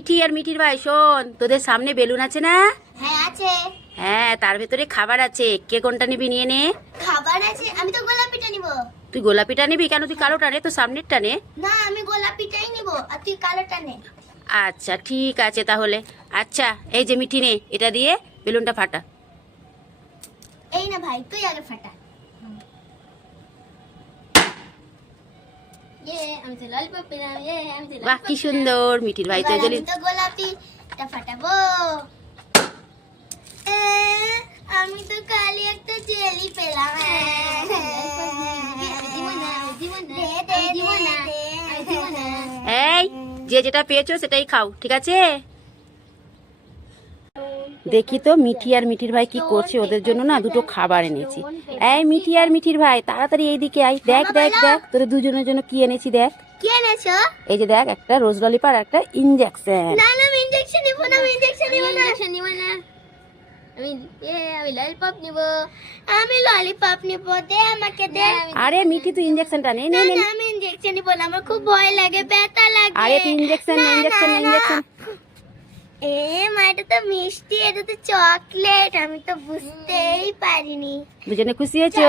মিঠি আর মিঠির ভাই শোন, তোদের সামনে বেলুন আছে না? হ্যাঁ আছে। হ্যাঁ, তার ভেতরে খাবার আছে। কে কোনটা নিবি নিয়ে নে। খাবার আছে, আমি তো গোলাপিটা নিব। তুই গোলাপিটা নিবি কেন? তুই কালোটা নে, তো সামনেরটা নে। না, আমি গোলাপিটাই নিব আর তুই কালোটা নে। আচ্ছা ঠিক আছে তাহলে। আচ্ছা এই যে মিঠি নে, এটা দিয়ে বেলুনটা ফাটা। এই না ভাই, তুই আগে ফাটা। আমি তো ললিপপ পেলাম। বাহ কি সুন্দর, মিঠির ভাই তো আমি তো গোলাপিটা ফাটাবো। আমি তো খালি একটা জেলি পেলাম। এই যে যেটা পেয়েছো সেটাই খাও, ঠিক আছে? দেখি তো মিঠি আর মিঠির ভাই কি করছে। ওদের জন্য না দুটো খাবার এনেছি। এই মিঠি আর মিঠির ভাই তাড়াতাড়ি এইদিকে আই। দেখ দেখ দেখ তোদের দুজনের জন্য কি এনেছি দেখ। কি এনেছো? এই যে দেখ, একটা রোজ ললিপপ আর একটা ইনজেকশন। না না, আমি ইনজেকশন নিব না, আমি ইনজেকশন নিব না। আমি ললিপপ নিব। আমি ললিপপ নিব, দে আমাকে দে। আরে মিঠি তুই ইনজেকশনটা নে নে না নে। না, আমি ইনজেকশন নিব না, আমার খুব ভয় লাগে, ব্যথা লাগে। আরে তুই ইনজেকশন নে, ইনজেকশন নে, ইনজেকশন। মা, এটা তো মিষ্টি, এটা তো চকলেট, আমি তো বুঝতেই পারিনি। দুজনে খুশি হয়েছো?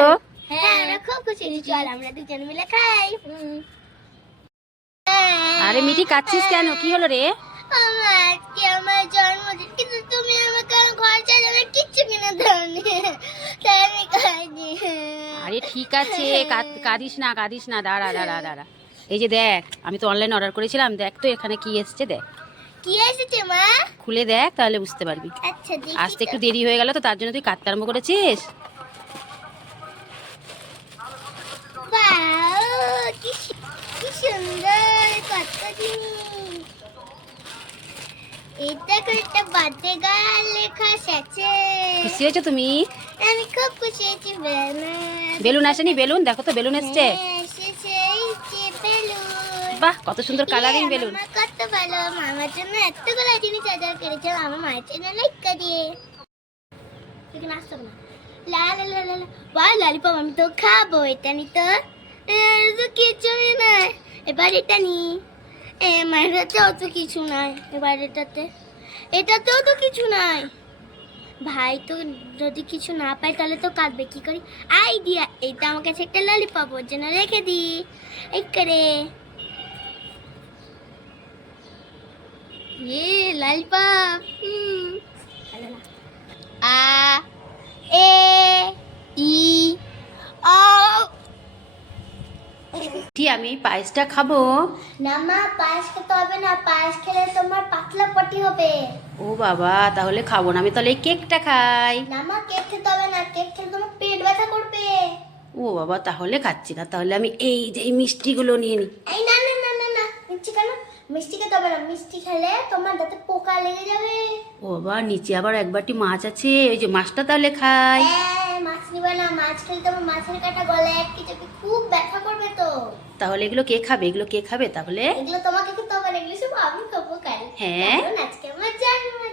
হ্যাঁ, আমরা খুব খুশি হয়েছি। চল আমরা দুজন মিলে খাই। আরে মিঠি কাচ্ছিস কেন? কি হলো রে? আজকে আমার জন্মদিন, কিন্তু তুমি আমাকে খরচা যাবে কিচ্ছু কিনে দাওনি, তাই আমি খাইনি। আরে ঠিক আছে, কাঁদিস না কাঁদিস না, দাঁড়া দাঁড়া দাঁড়া। এই যে দেখ, আমি তো অনলাইন অর্ডার করেছিলাম। দেখ তো এখানে কি এসেছে, দেখ। কি এসেছে মা? খুলে দেখ, তাহলে বুঝতে পারবি। আচ্ছা দেখি। আসতে একটু দেরি হয়ে গেল তো, তার জন্য তুই কাঁদতে আরম্ভ করেছিস। ওয়াও, কি সুন্দর, কত জিনিস। এটা একটা বার্থডে গার্ল লেখা আছে। খুশি হয়েছো তুমি? আমি খুব খুশি হয়েছি। বেলুন আসেনি? বেলুন দেখো তো, বেলুন এসছে। বাহ কত সুন্দর কালারিং বেলুন। কত ভালো, মামার জন্য এতগুলো জিনিস অর্ডার করেছে। আমার মায়ের জন্য লাইক দিয়ে আসতো না। লা লা লা লা, বাহ ললিপপ আমি তো খাবো। এটা নি তো কিছুই নাই। এবার এটা নি। মায়ের হাতেও তো কিছু নাই। এবার এটাতেও তো কিছু নাই। ভাই তো যদি কিছু না পাই তাহলে তো কাঁদবে। কি করি? আইডিয়া, এইটা আমার কাছে একটা ললিপপ, ওর জন্য রেখে দি। এই করে ললিপপ। আ এ ই ও। ঠিক, আমি এই পায়েসটা খাবো। না মা, পায়েস খেতে হবে না, পায়েস খেলে তোমার পাতলা পটি হবে। ও বাবা, তাহলে খাবো না, আমি তাহলে এই কেকটা খাই। না মা, কেক খেতে হবে না, কেক খেলে তোমার পেট ব্যথা করবে। ও বাবা, তাহলে খাচ্ছি না। তাহলে আমি এই যে এই মিষ্টিগুলো নিয়ে নিই। এই না না না না না, মিষ্টি কেন? মিষ্টি খেতে হবে না, মিষ্টি খেলে তোমার দাঁতে পোকা লেগে যাবে। ও বাবা, নিচে আবার এক বাটি মাছ আছে, ওই যে মাছটা তাহলে খাই। মাছ নিবে না, মাছ খেলে তোমার মাছের কাঁটা গলায় আটকে যাবে, খুব ব্যথা করবে তো। তাহলে এগুলো কে খাবে? এগুলো কে খাবে তাহলে? এগুলো তোমাকে খেতে হবে না, এগুলো সব আমি খাবো কাল। হ্যাঁ। কারণ আজকে আমার জন্মদিন।